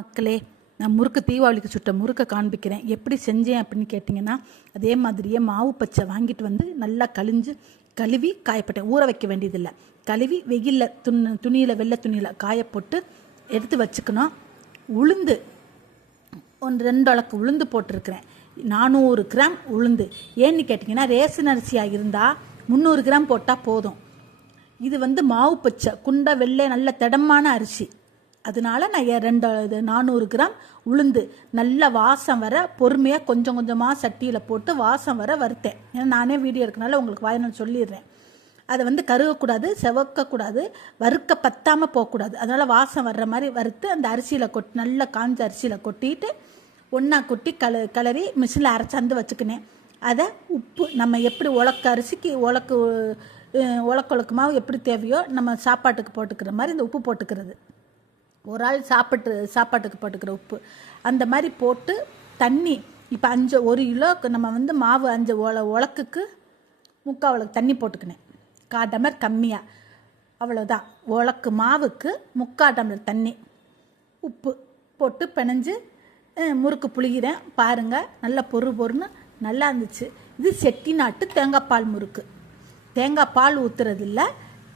மக்களே நான் முறுக்கு தீபாவளிக்கு சுட்ட முறுக்கை காண்பிக்கிறேன். எப்படி செஞ்சேன் அப்படின்னு கேட்டிங்கன்னா அதே மாதிரியே மாவு பச்சை வாங்கிட்டு வந்து நல்லா கழிஞ்சு கழுவி காயப்பட்டேன். ஊற வைக்க வேண்டியதில்லை. கழுவி வெயிலில் துணி துணியில் வெள்ளை துணியில் காய போட்டு எடுத்து வச்சுக்கணும். உளுந்து ஒன்று ரெண்டு அளவுக்கு உளுந்து போட்டிருக்கிறேன். நானூறு கிராம் உளுந்து. ஏன்னு கேட்டிங்கன்னா ரேஷன் அரிசியாக இருந்தால் முந்நூறு கிராம் போட்டால் போதும். இது வந்து மாவு பச்சை குண்டை வெள்ளை நல்ல திடமான அரிசி. அதனால நான் ரெண்டு இது நானூறு கிராம் உளுந்து நல்ல வாசம் வர பொறுமையாக கொஞ்சம் கொஞ்சமாக சட்டியில் போட்டு வாசம் வர வறுத்தேன். ஏன்னா நானே வீடியோ எடுக்கனால உங்களுக்கு வாயினால் சொல்லிடுறேன். அதை வந்து கருகக்கூடாது செவக்கக்கூடாது வறுக்க பத்தாமல் போகக்கூடாது. அதனால் வாசம் வர்ற மாதிரி வறுத்து அந்த அரிசியில் கொட் நல்ல காஞ்ச அரிசியில் கொட்டிட்டு ஒன்றா கொட்டி கல கிளறி மிஷினில் அரைச்சாந்து வச்சுக்கினேன். அதை உப்பு நம்ம எப்படி உலக்க அரிசிக்கு உலக்கு அஹ், உலக்கு மாவு எப்படி தேவையோ நம்ம சாப்பாட்டுக்கு போட்டுக்கிற மாதிரி இந்த உப்பு போட்டுக்கிறது. ஒரு ஆள் சாப்பிட்டு சாப்பாட்டுக்கு போட்டுக்கிற உப்பு. அந்த மாதிரி போட்டு தண்ணி இப்போ அஞ்சு ஒரு கிலோக்கு நம்ம வந்து மாவு அஞ்சு ஒல உலக்குக்கு முக்கால் உலக்கு தண்ணி போட்டுக்கினேன். கால் டம்ளர் கம்மியாக அவ்வளோதான் உலக்கு மாவுக்கு முக்கால் டம்ளர் தண்ணி. உப்பு போட்டு பிணைஞ்சு முறுக்கு புளிகிறேன் பாருங்கள் நல்லா பொறு பொறுன்னு நல்லா இருந்துச்சு. இது செட்டிநாட்டு தேங்காய் பால் முறுக்கு. தேங்காய் பால் ஊற்றுறது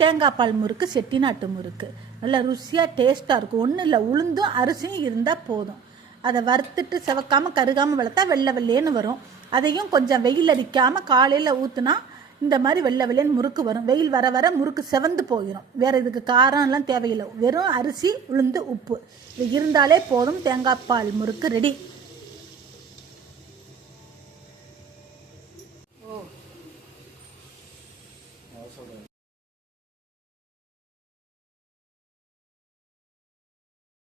தேங்காய் பால் முறுக்கு செட்டிநாட்டு முறுக்கு. நல்லா ருசியாக டேஸ்ட்டாக இருக்கும். ஒன்றும் இல்லை உளுந்தும் அரிசியும் இருந்தால் போதும். அதை வறுத்துட்டு செவக்காமல் கருகாமல் வளர்த்தா வெள்ளை வெள்ளேன்னு வரும். அதையும் கொஞ்சம் வெயில் அடிக்காமல் காலையில் ஊற்றுனா இந்த மாதிரி வெள்ளை வெள்ளேன்னு முறுக்கு வரும். வெயில் வர வர முறுக்கு செவந்து போயிடும் வேறு இதுக்கு காரம்லாம் தேவையில்லை. வெறும் அரிசி உளுந்து உப்பு. இது இருந்தாலே போதும். தேங்காய் பால் முறுக்கு ரெடி. ஓ.